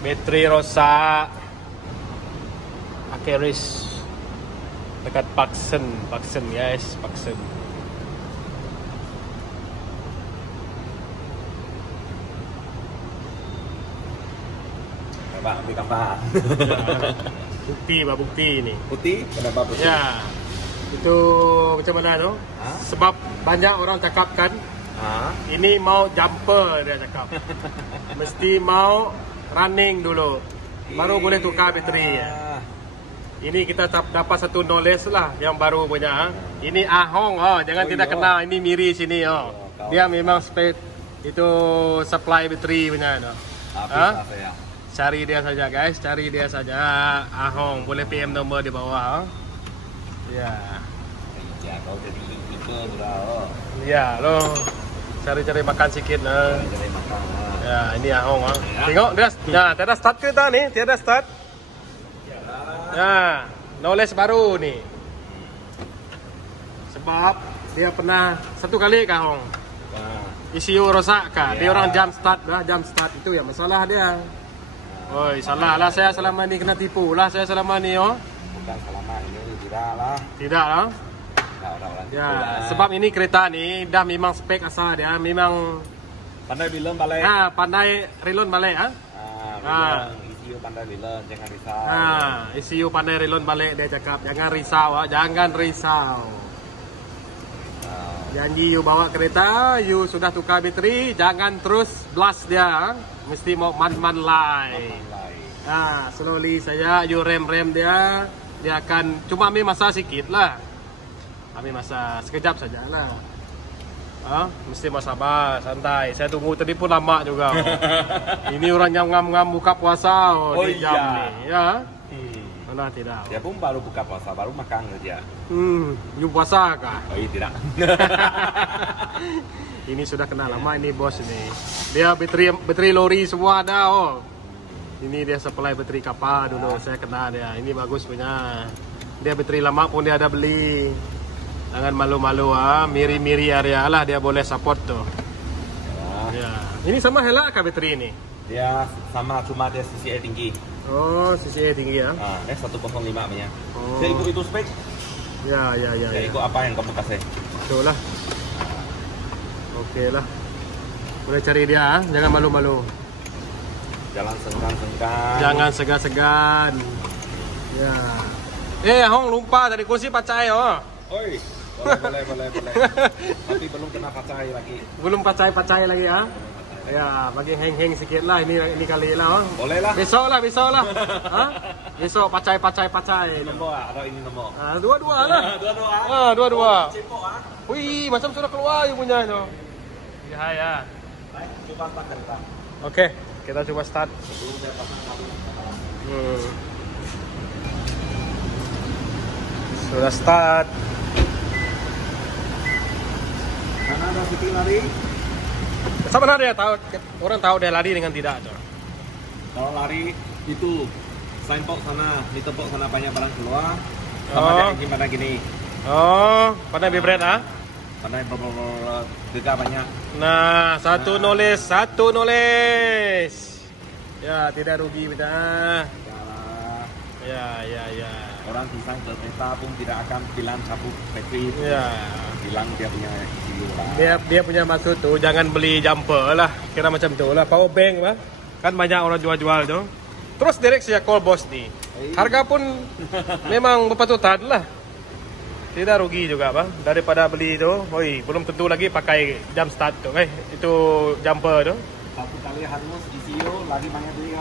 Bateri rosak. Akeris dekat Paksen guys, Paksen. Pak, ambil gambar. Bukti ini. Putih? Kenapa putih? Ya, itu macam mana tu? Sebab banyak orang cakap kan, ini mau jumper dia cakap. Mesti mau running dulu, baru boleh tukar bateri. Ini kita dapat satu knowledge lah yang baru punya. Ini Ahong, jangan tidak kenal. Ini Miri sini, dia memang spek itu supply bateri punya. Cari dia saja guys, cari dia saja. Ahong, boleh PM nombor di bawah. Ya. Ya, kau jadi ikut lah. Ya, lo cari-cari makan sikit lah. Cari makan. Ya, ini Ahong. Tengok dia, nah, tiada start kereta nih, tiada start. Nah, knowledge baru nih. Sebab dia pernah satu kali ke Ahong. ECU rosak kah? Dia orang jump start lah, jump start itu yang masalah dia. Oi, salah lah saya selama ni kena tipu lah saya selama ni Bukan selama ini, tidak lah. Tidak lah. Ya, sebab ini kereta ni dah memang spek asal dia, memang pandai bilang balik. Pandai relon balik ECU pandai bilang, jangan risau. ECU pandai relon balik dia cakap, jangan risau, jangan risau. Janji you bawa kereta, you sudah tukar bateri, jangan terus blast dia, mesti mau man lai. Slowly saja, you rem dia, dia akan cuma ambil masa sikit lah, ambil masa sekejap saja lah. Mesti mau sabar, santai. Saya tunggu tadi pun lama juga. Ini orang yang ngam-ngam buka puasa di jam ni, ya. Mana tidak? Dia pun baru buka puasa, baru makan saja. You puasa kah? Oh iya, tidak. Ini sudah kenal lama ini bos ini. Dia bateri lori semua ada Ini dia supply bateri kapal dulu, saya kenal dia. Ini bagus punya. Dia bateri lama pun dia ada beli. Jangan malu-malu miri-miri area lah dia boleh support tuh. Ya. Ini sama helak kah bateri ini? Dia sama, cuma dia CCA tinggi. CCA tinggi ya. 105 punya. Dia ikut itu spek. Ya. Ikut apa yang kamu kasih? Betul lah. Oke lah. Boleh cari dia, jangan malu-malu. Jalan senggan-senggan. Jangan segan-segan. Ya. Hong lupa dari kursi pacai Oi. Boleh. Tapi belum kena pacai lagi. Belum pacai lagi ya. Ya, bagi heng-heng sikit lah ini kali lah. Boleh lah. Besok lah. Besok pacai. Ini nombor atau ini nombor? Dua-dua lah. Dua-dua. Wih, macam sudah keluar you punya itu. Ya. Coba start kereta. Oke, kita coba start. Sudah start. Karena ada sedikit lari. Sebenarnya dia tahu, orang tahu dia lari dengan tidak. Kalau lari itu signboard sana, di tembok sana banyak barang keluar. Sama dia engine pada gini. Pandai vibrat Pandai gegar banyak. Nah, satu knowledge. Ya, tidak rugi kita. Ya. Orang desain kereta pun tidak akan bilang cabut bateri. Ya. Bilang dia punya ECU lah. Dia punya maksud tuh jangan beli jumper lah. Kira macam tu lah. Power bank lah. Kan banyak orang jual-jual tu. Terus direct saya call bos nih. Harga pun memang berpatutan lah. Tidak rugi juga daripada beli tu. Belum tentu lagi pakai jump start tu. Itu jumper tu. Satu kali hangus ECU lagi banyak beli.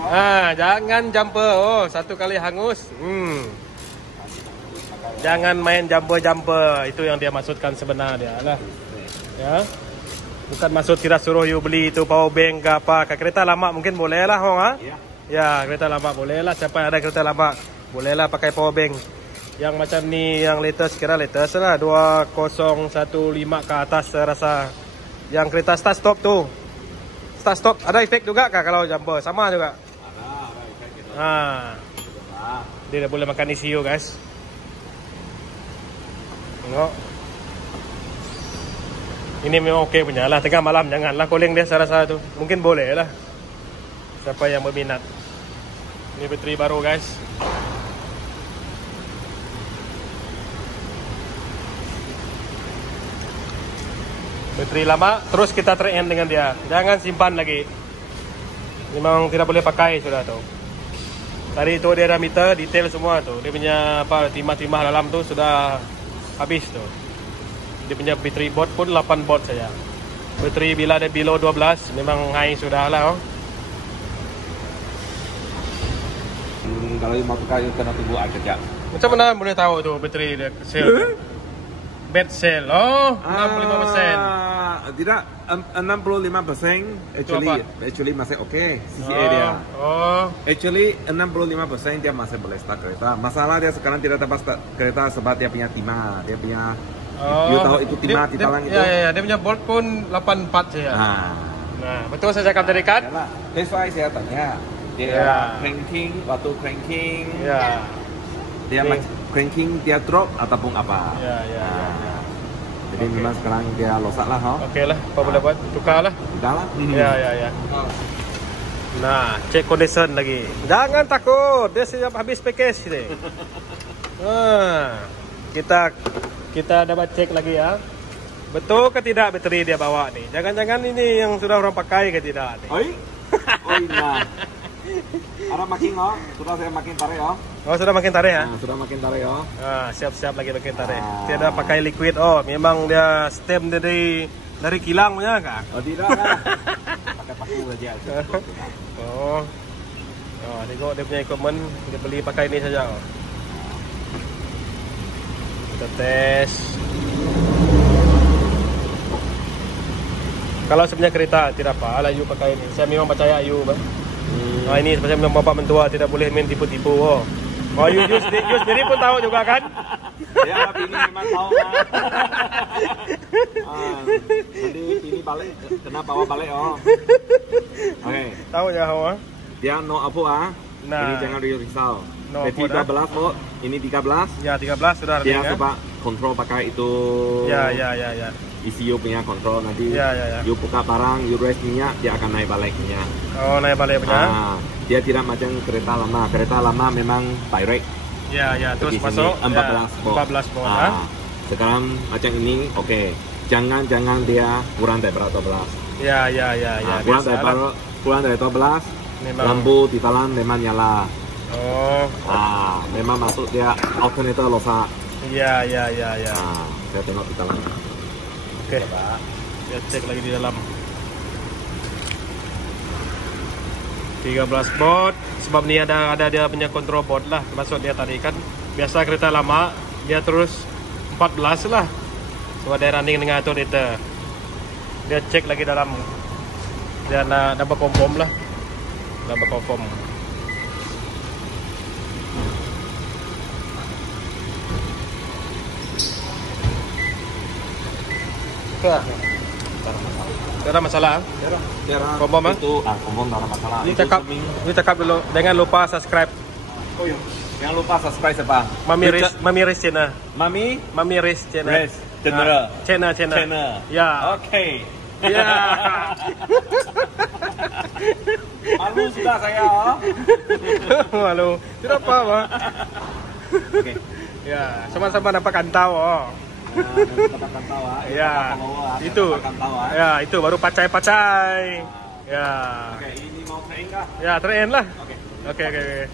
Jangan jumper. Satu kali hangus. Jangan main jumper. Itu yang dia maksudkan sebenarnya lah. Ya. Bukan maksud kita suruh you beli itu power bank ke apa. Ke kereta lama mungkin boleh lah Ya, kereta lama boleh lah. Siapa yang ada kereta lama boleh lah pakai power bank. Yang macam ni, yang latest, kira latest lah 2015 ke atas saya rasa. Yang kereta start stop tu. Start stop ada efek juga kah kalau jumper? Sama juga. Ada efek gitu. Dia dah boleh makan ECU guys. Tengok. Ini memang okey punya lah. Tengah malam janganlah calling dia saya rasa tu. Mungkin boleh lah. Siapa yang berminat. Ini bateri baru guys. Bateri lama, terus kita trade in dengan dia. Jangan simpan lagi. Memang tidak boleh pakai sudah tuh. Tadi itu dia ada meter, detail semua tuh. Dia punya apa timah-timah dalam tuh sudah habis tuh. Dia punya bateri board pun 8 volt saja. Bateri bila ada below 12 memang high sudah lah. Kalau mau tukar kena tunggu aja. Macam mana boleh tahu tuh bateri dia sel? Bad sel. Oh, 65%. Tidak 65% actually masih oke CCA dia. Oh. Actually 65% dia masih boleh start kereta. Masalah dia sekarang tidak dapat start kereta sebab dia punya timah, dia punya you tahu itu timah titalang itu. Ya, dia punya bolt pun 84 saja. Nah, betul saya cakap tadi kan? That's why saya tanya. Dia cranking, waktu cranking. Ya. Dia cranking dia drop ataupun apa? Ya. Jadi memang sekarang dia losak lah, Oke lah, apa boleh buat? Tukar lah. Tukar lah. Ya. Nah, cek condition lagi. Jangan takut, dia siap habis package ni. Kita dapat cek lagi ya. Betul ke tidak bateri dia bawa ni? Jangan-jangan ini yang sudah orang pakai ke tidak ni? Oi. Nah. Ada makin sudah saya makin tarik Oh, sudah makin tarik ya? Sudah makin tarik Siap-siap lagi makin tarik. Tidak pakai liquid. Oh, memang dia stem dari kilang punya kah? Oh, tidak lah. Pakai paku saja. Oh, tengok dia punya equipment, dia beli pakai ini saja. Kita tes. Kalau sebenarnya kereta tidak apa, lah you pakai ini. Saya memang percaya you, bang. Ini sebenarnya bapak mentua tidak boleh main tipu-tipu. You sendiri pun tahu juga kan? Ya, ini memang tahu kan. Jadi ini balik, kena bawa balik Oke. Tahu ya Dia no apa Nah. Ini jangan risau. No 13 volt, ini 13. Ya 13 sudah. Dia coba kontrol pakai itu. Ya. ECU punya kontrol nanti. Ya. You buka barang, you raise minyak, dia akan naik balik minyak. Oh, naik balik punya. Dia tidak macam kereta lama. Kereta lama memang direct. Ya, terus masuk 14 volt. 14 volt. Sekarang macam ini, oke. Jangan dia kurang dari 12. Ya. Kurang dari 12. Lampu di dalam memang nyala. Oh. Memang masuk dia alternator losak. Ya. Saya tengok di dalam. Oke. Kita cek lagi di dalam. 13 volt. Sebab ni ada dia punya control board lah. Maksud dia tadi kan biasa kereta lama dia terus 14 lah. So dia running dengan alternator. Dia cek lagi dalam. Dia nak berkonfirm lah. Dah berkonfirm. Tidak ada masalah. Confirm itu confirm tidak ada masalah. Ini cakap dulu. Jangan lupa subscribe. Oh iya. Jangan lupa subscribe siapa? Mami Riz Channel. Mami Riz Channel. Channel. Ya. Oke. Ya. Malu sudah saya. Malu. Tidak apa-apa. Oke. Ya, sama-sama dapat kantau. Ya, itu. Ya, itu baru pacai-pacai. Ya. Oke, ini mau train kah? Ya, train lah. Oke. Oke.